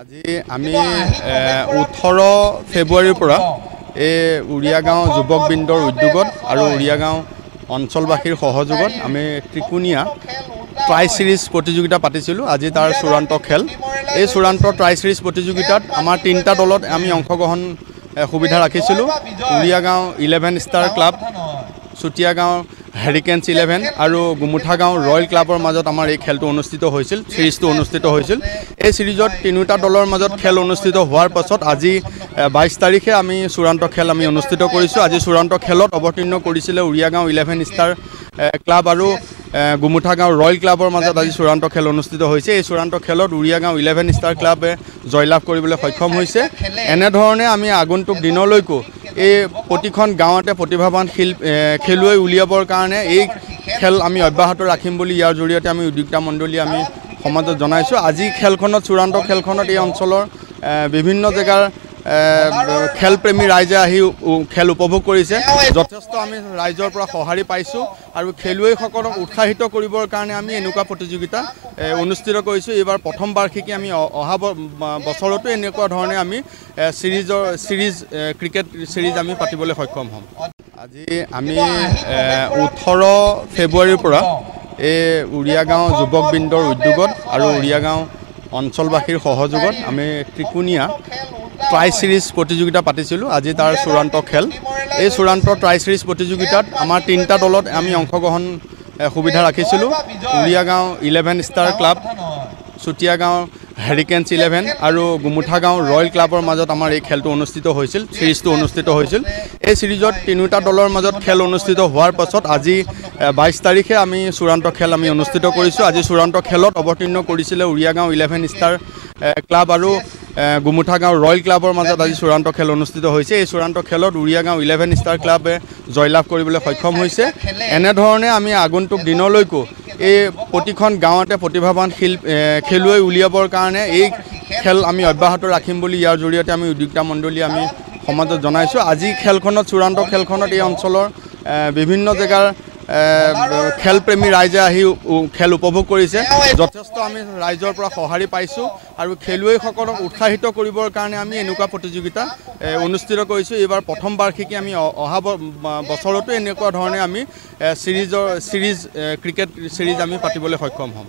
আজি আমি 18 ফেব্ৰুৱাৰীৰ পৰা এই উৰিয়াগাঁও যুৱকবৃন্দৰ উদ্যোগত আৰু উৰিয়াগাঁও অঞ্চলবাসীৰ সহযোগত আমি ত্ৰিকোণীয়া ট্ৰাই সিৰিজ প্ৰতিযোগিতা পাতিছিলোঁ। আজি তাৰ চূড়ান্ত খেল। এই চূড়ান্ত ট্ৰাই সিৰিজ প্ৰতিযোগিতাত আমাৰ 3টা দলত আমি অংশগ্ৰহণ সুবিধা ৰাখিছিলোঁ। উৰিয়াগাঁও 11 ষ্টাৰ ক্লাব, চুতীয়াগাঁও হেৰিকেনছ 11 আৰু গুমুঠাগাঁও ৰয়েল ক্লাবৰ মাজত আমাৰ এই খেলটো অনুষ্ঠিত হৈছিল, সিৰিজটো অনুষ্ঠিত হৈছিল। এই সিৰিজত 3টা দলৰ মাজত খেল অনুষ্ঠিত হোৱাৰ পাছত আজি 22 তাৰিখে আমি চূড়ান্ত খেল আমি অনুষ্ঠিত কৰিছোঁ। আজি চূড়ান্ত খেলত অৱতীৰ্ণ কৰিছিলে উৰিয়াগাঁও 11 ষ্টাৰ ক্লাব আৰু গুমুঠাগাঁও ৰয়েল ক্লাবৰ মাজত আজি চূড়ান্ত খেল অনুষ্ঠিত হৈছে। এই চূড়ান্ত খেলত উৰিয়াগাঁও 11 ষ্টাৰ ক্লাবে জয়লাভ কৰিবলৈ সক্ষম হৈছে। এনেধৰণে আমি আগন্তুক দিনলৈকো এই প্ৰতিখন গাঁৱতে প্ৰতিভাৱান খেলুৱৈ উলিয়াবৰ কাৰণে এই খেল আমি অব্যাহত ৰাখিম বুলি ইয়াৰ জৰিয়তে আমি উদ্যোক্তা মণ্ডলী আমি সমাজত জনাইছোঁ। আজি খেলখনত চূড়ান্ত খেলখনত এই অঞ্চলৰ বিভিন্ন জেগাৰ খেলপ্ৰেমী ৰাইজে আহি খেল উপভোগ কৰিছে। যথেষ্ট আমি ৰাইজৰ পৰা সঁহাৰি পাইছোঁ আৰু খেলুৱৈসকলক উৎসাহিত কৰিবৰ কাৰণে আমি এনেকুৱা প্ৰতিযোগিতা অনুষ্ঠিত কৰিছোঁ। এইবাৰ প্ৰথম বাৰ্ষিকী আমি অহা বছৰতো এনেকুৱা ধৰণে আমি ক্ৰিকেট সিৰিজ আমি পাতিবলৈ সক্ষম হ'ম। আজি আমি 18 ফেব্ৰুৱাৰীৰ পৰা এই উৰিয়াগাঁও যুৱকবৃন্দৰ উদ্যোগত আৰু উৰিয়াগাঁও অঞ্চলবাসীৰ সহযোগত আমি ত্ৰিকোণীয়া ট্ৰাই সিৰিজ প্ৰতিযোগিতা পাতিছিলোঁ। আজি তাৰ চূড়ান্ত খেল। এই চূড়ান্ত ট্ৰাই সিৰিজ প্ৰতিযোগিতাত আমাৰ 3টা দলত আমি অংশগ্ৰহণ সুবিধা ৰাখিছিলোঁ। উৰিয়াগাঁও 11 ষ্টাৰ ক্লাব, চুতীয়াগাঁও হেৰিকেনছ 11 আৰু গুমুঠাগাঁও ৰয়েল ক্লাবৰ মাজত আমাৰ এই খেলটো অনুষ্ঠিত হৈছিল, সিৰিজটো অনুষ্ঠিত হৈছিল। এই সিৰিজত 3টা দলৰ মাজত খেল অনুষ্ঠিত হোৱাৰ পাছত আজি 22 তাৰিখে আমি চূড়ান্ত খেল আমি অনুষ্ঠিত কৰিছোঁ। আজি চূড়ান্ত খেলত অৱতীৰ্ণ কৰিছিলে উৰিয়াগাঁও 11 ষ্টাৰ ক্লাব আৰু গুমুঠাগাঁও ৰয়েল ক্লাবৰ মাজত আজি চূড়ান্ত খেল অনুষ্ঠিত হৈছে। এই চূড়ান্ত খেলত উৰিয়াগাঁও 11 ষ্টাৰ ক্লাবে জয়লাভ কৰিবলৈ সক্ষম হৈছে। এনেধৰণে আমি আগন্তুক দিনলৈকো এই প্ৰতিখন গাঁৱতে প্ৰতিভাৱান খেলুৱৈ উলিয়াবৰ কাৰণে এই খেল আমি অব্যাহত ৰাখিম বুলি ইয়াৰ জৰিয়তে আমি উদ্যোক্তা মণ্ডলী আমি সমাজত জনাইছোঁ। আজি খেলখনত চূড়ান্ত খেলখনত এই অঞ্চলৰ বিভিন্ন জেগাৰ খেলপ্ৰেমী ৰাইজে আহি খেল উপভোগ কৰিছে। যথেষ্ট আমি ৰাইজৰ পৰা সঁহাৰি পাইছোঁ আৰু খেলুৱৈসকলক উৎসাহিত কৰিবৰ কাৰণে আমি এনেকুৱা প্ৰতিযোগিতা অনুষ্ঠিত কৰিছোঁ। এইবাৰ প্ৰথম বাৰ্ষিকী আমি অহা বছৰতো এনেকুৱা ধৰণে আমি ক্ৰিকেট সিৰিজ আমি পাতিবলৈ সক্ষম হ'ম।